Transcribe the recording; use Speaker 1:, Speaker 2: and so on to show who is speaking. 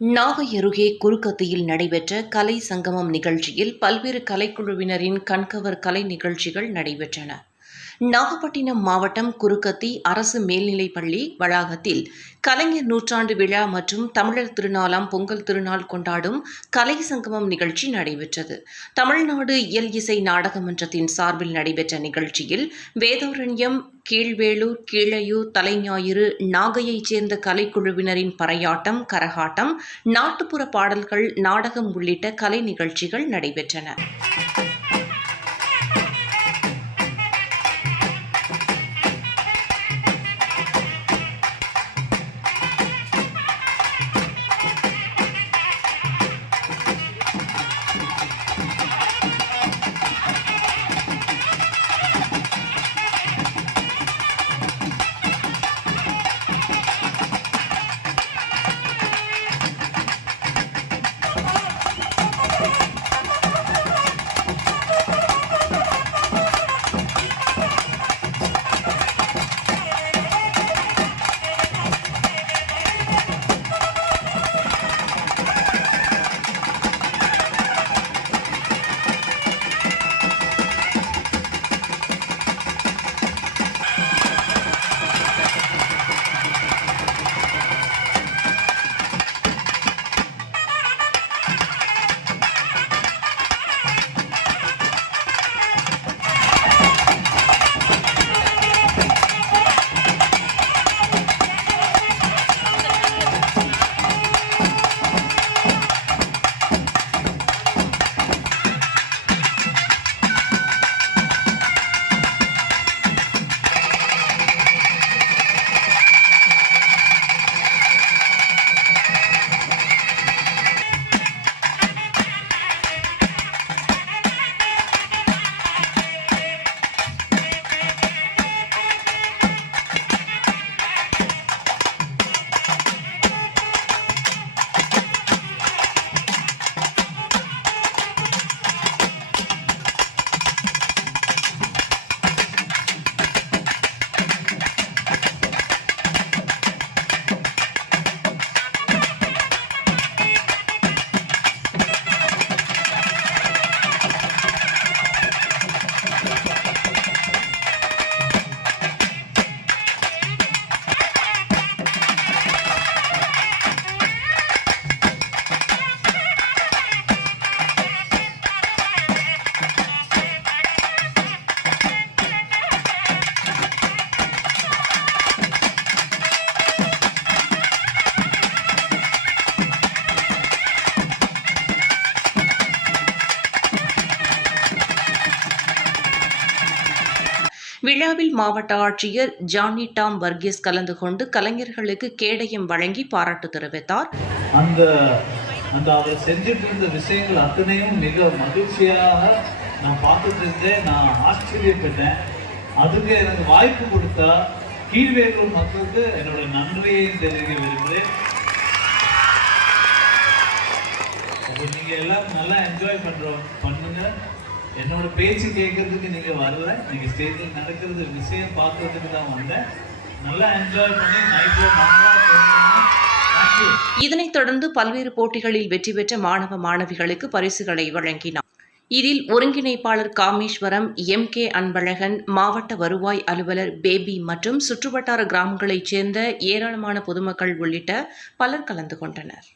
Speaker 1: நாகை அருகே குறுக்கத்தியில் நடைபெற்ற கலை சங்கமம் நிகழ்ச்சியில் பல்வேறு கலைக்குழுவினரின் கண்கவர் கலை நிகழ்ச்சிகள் நடைபெற்றன. நாகப்பட்டினம் மாவட்டம் குறுக்கத்தி அரசு மேல்நிலைப்பள்ளி வளாகத்தில் கலைஞர் நூற்றாண்டு விழா மற்றும் தமிழர் திருநாளாம் பொங்கல் திருநாள் கொண்டாடும் கலை சங்கமம் நிகழ்ச்சி நடைபெற்றது. தமிழ்நாடு இயல் இசை நாடகமன்றத்தின் சார்பில் நடைபெற்ற நிகழ்ச்சியில் வேதாரண்யம் கீழ்வேலூர் கீழையூர் தலைஞாயிறு நாகையைச் சேர்ந்த கலைக்குழுவினரின் பறையாட்டம் கரகாட்டம் நாட்டுப்புற பாடல்கள் நாடகம் உள்ளிட்ட கலை நிகழ்ச்சிகள் நடைபெற்றன. விழாவில் மாவட்ட ஆட்சியர் ஜானி டாம் வர்கீஸ் கலந்து கொண்டு கலைஞர்களுக்கு கேடயம் வழங்கி பாராட்டு தெரிவித்தார்.
Speaker 2: அந்த அந்த அவர் செஞ்சுட்டு இருந்த விஷயங்கள் அத்தனையும் மிக மகிழ்ச்சியாக நான் பார்த்துட்டு இருந்தேன் நான் ஆச்சரியப்பட்டேன். அதுக்கு எனக்கு வாய்ப்பு கொடுத்தா கீழ்வேலூர் மக்களுக்கு என்னோட நன்றியை தெரிவிக்க விரும்புகிறேன். நீங்கள் எல்லாம் எல்லாரும் நல்லா என்ஜாய் பண்ணுறோம் பண்ணுங்கள் என்னோட பேச்சு கேட்கறதுக்கு நீங்க வரல. நீங்க ஸ்டேஜில் நடக்கிறது விஷயம் பார்க்கறதுக்கு தான் வந்தேன் நல்லா என்ஜாய் பண்ணி நைட்ல நல்லா
Speaker 1: இதனைத் தொடர்ந்து பல்வேறு போட்டிகளில் வெற்றி பெற்ற மாணவ மாணவிகளுக்கு பரிசுகளை வழங்கினார். இதில் ஒருங்கிணைப்பாளர் காமேஸ்வரம் எம் கே அன்பழகன் மாவட்ட வருவாய் அலுவலர் பேபி மற்றும் சுற்றுவட்டார கிராமங்களைச் சேர்ந்த ஏராளமான பொதுமக்கள் உள்ளிட்ட பலர் கலந்து கொண்டனர்.